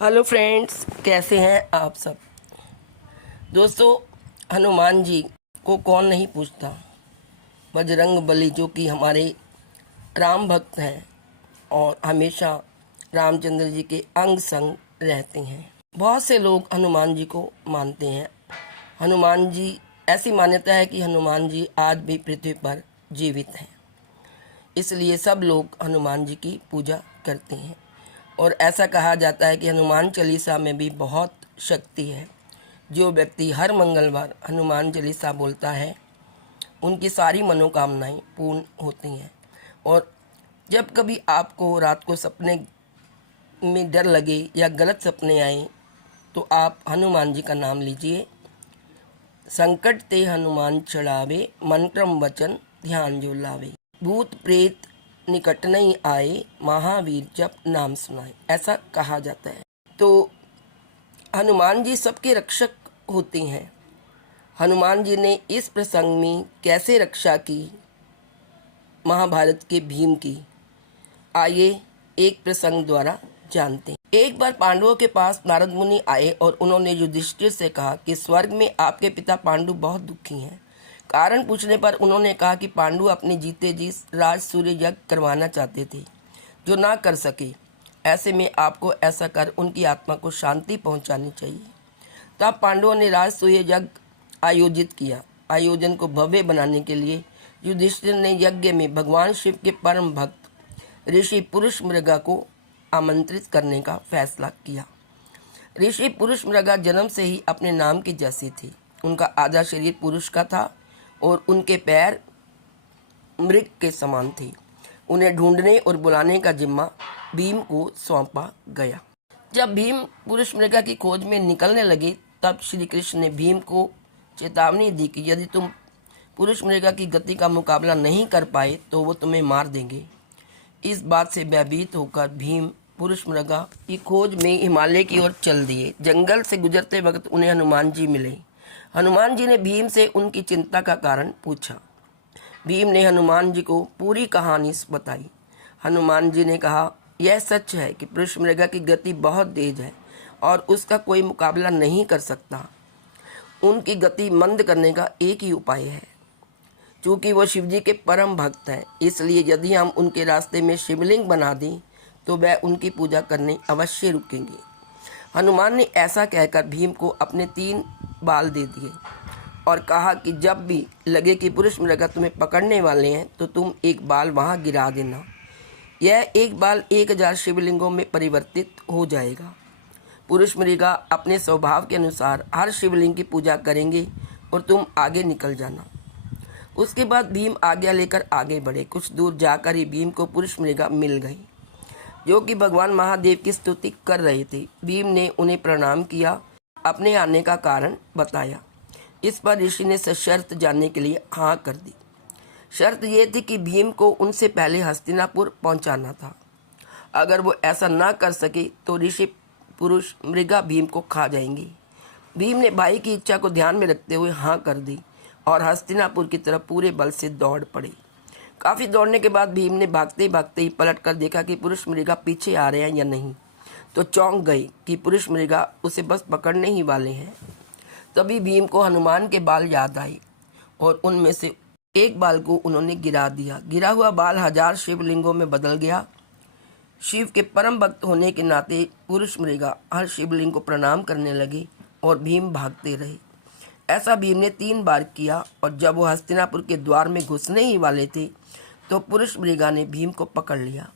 Hello friends, कैसे हैं आप सब। दोस्तों, हनुमान जी को कौन नहीं पूछता। बजरंग बली जो कि हमारे राम भक्त हैं और हमेशा रामचंद्र जी के अंग संग रहते हैं। बहुत से लोग हनुमान जी को मानते हैं। हनुमान जी, ऐसी मान्यता है कि हनुमान जी आज भी पृथ्वी पर जीवित हैं, इसलिए सब लोग हनुमान जी की पूजा करते हैं। और ऐसा कहा जाता है कि हनुमान चालीसा में भी बहुत शक्ति है। जो व्यक्ति हर मंगलवार हनुमान चालीसा बोलता है, उनकी सारी मनोकामनाएं पूर्ण होती हैं। और जब कभी आपको रात को सपने में डर लगे या गलत सपने आए, तो आप हनुमान जी का नाम लीजिए। संकट ते हनुमान छड़ावे, मंत्रम वचन ध्यान जो लावे। भूत प्रेत निकट नहीं आए, महावीर जब नाम सुनाए, ऐसा कहा जाता है। तो हनुमान जी सबके रक्षक होते हैं। हनुमान जी ने इस प्रसंग में कैसे रक्षा की महाभारत के भीम की, आइए एक प्रसंग द्वारा जानते हैं। एक बार पांडवों के पास नारद मुनि आए और उन्होंने युधिष्ठिर से कहा कि स्वर्ग में आपके पिता पांडु बहुत दुखी हैं। कारण पूछने पर उन्होंने कहा कि पांडु अपने जीते जी राज सूर्य यज्ञ करवाना चाहते थे, जो ना कर सके। ऐसे में आपको ऐसा कर उनकी आत्मा को शांति पहुंचानी चाहिए। तब पांडवों ने राज सूर्य यज्ञ आयोजित किया। आयोजन को भव्य बनाने के लिए युधिष्ठिर ने यज्ञ में भगवान शिव के परम भक्त ऋषि पुरुष मृगा को आमंत्रित करने का फैसला किया। ऋषि पुरुष मृगा जन्म से ही अपने नाम के जैसे थे। उनका आधा शरीर पुरुष का था और उनके पैर मृग के समान थे। उन्हें ढूंढने और बुलाने का जिम्मा भीम को सौंपा गया। जब भीम पुरुष मृगा की खोज में निकलने लगे, तब श्री कृष्ण ने भीम को चेतावनी दी कि यदि तुम पुरुष मृगा की गति का मुकाबला नहीं कर पाए तो वो तुम्हें मार देंगे। इस बात से भयभीत होकर भीम पुरुष मृगा की खोज में हिमालय की ओर चल दिए। जंगल से गुजरते वक्त उन्हें हनुमान जी मिले। हनुमान जी ने भीम से उनकी चिंता का कारण पूछा। भीम ने हनुमान जी को पूरी कहानी बताई। हनुमान जी ने कहा, यह सच है कि पुरुष मृगा की गति बहुत तेज है और उसका कोई मुकाबला नहीं कर सकता। उनकी गति मंद करने का एक ही उपाय है। चूँकि वो शिवजी के परम भक्त हैं, इसलिए यदि हम उनके रास्ते में शिवलिंग बना दें तो वह उनकी पूजा करने अवश्य रुकेंगे। हनुमान ने ऐसा कहकर भीम को अपने 3 बाल दे दिए और कहा कि जब भी लगे कि पुरुष मृगा तुम्हें पकड़ने वाले हैं तो तुम एक बाल वहां गिरा देना। यह एक बाल 1000 शिवलिंगों में परिवर्तित हो जाएगा। पुरुष मृगा अपने स्वभाव के अनुसार हर शिवलिंग की पूजा करेंगे और तुम आगे निकल जाना। उसके बाद भीम आज्ञा लेकर आगे बढ़े। कुछ दूर जाकर ही भीम को पुरुष मृगा मिल गई, जो कि भगवान महादेव की स्तुति कर रहे थे। भीम ने उन्हें प्रणाम किया, अपने आने का कारण बताया। इस पर ऋषि ने सशर्त जानने के लिए हाँ कर दी। शर्त यह थी कि भीम को उनसे पहले हस्तिनापुर पहुंचाना था। अगर वो ऐसा ना कर सके तो ऋषि पुरुष मृगा भीम को खा जाएंगे। भीम ने भाई की इच्छा को ध्यान में रखते हुए हाँ कर दी और हस्तिनापुर की तरफ पूरे बल से दौड़ पड़े। काफी दौड़ने के बाद भीम ने भागते भागते ही पलट कर देखा कि पुरुष मृगा पीछे आ रहे हैं या नहीं, तो चौंक गए कि पुरुष मृगा उसे बस पकड़ने ही वाले हैं। तभी भीम को हनुमान के बाल याद आए और उनमें से एक बाल को उन्होंने गिरा दिया। गिरा हुआ बाल 1000 शिवलिंगों में बदल गया। शिव के परम भक्त होने के नाते पुरुष मृगा हर शिवलिंग को प्रणाम करने लगे और भीम भागते रहे। ऐसा भीम ने 3 बार किया और जब वो हस्तिनापुर के द्वार में घुसने ही वाले थे तो पुरुष मृगा ने भीम को पकड़ लिया।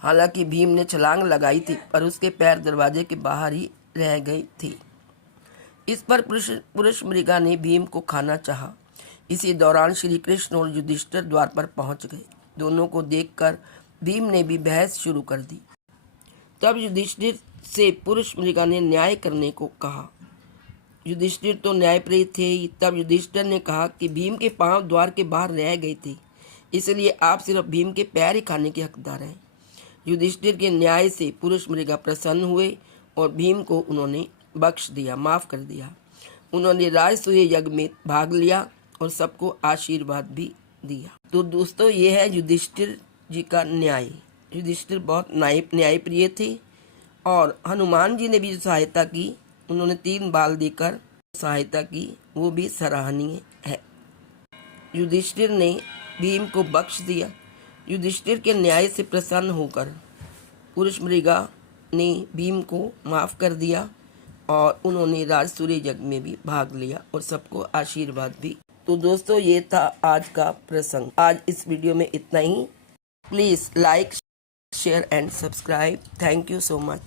हालांकि भीम ने छलांग लगाई थी, पर उसके पैर दरवाजे के बाहर ही रह गए थे। इस पर पुरुष मृगा ने भीम को खाना चाहा। इसी दौरान श्री कृष्ण और युधिष्ठिर द्वार पर पहुंच गए। दोनों को देखकर भीम ने भी बहस शुरू कर दी। तब युधिष्ठिर से पुरुष मृगा ने न्याय करने को कहा। युधिष्ठिर तो न्यायप्रिय थे ही। तब युधिष्ठिर ने कहा कि भीम के पांव द्वार के बाहर रह गए थे, इसलिए आप सिर्फ भीम के पैर ही खाने के हकदार हैं। युधिष्ठिर के न्याय से पुरुष मृगा प्रसन्न हुए और भीम को उन्होंने बख्श दिया, माफ कर दिया। उन्होंने राजसूय यज्ञ में भाग लिया और सबको आशीर्वाद भी दिया। तो दोस्तों, ये है युधिष्ठिर जी का न्याय। युधिष्ठिर बहुत न्यायप्रिय थे और हनुमान जी ने भी जो सहायता की, उन्होंने 3 बाल देकर सहायता की, वो भी सराहनीय है। युधिष्ठिर ने भीम को बख्श दिया। युधिष्ठिर के न्याय से प्रसन्न होकर पुरुषमृगा ने भीम को माफ कर दिया और उन्होंने राजसूय यज्ञ में भी भाग लिया और सबको आशीर्वाद भी। तो दोस्तों, ये था आज का प्रसंग। आज इस वीडियो में इतना ही। Please like, share and subscribe. Thank you so much.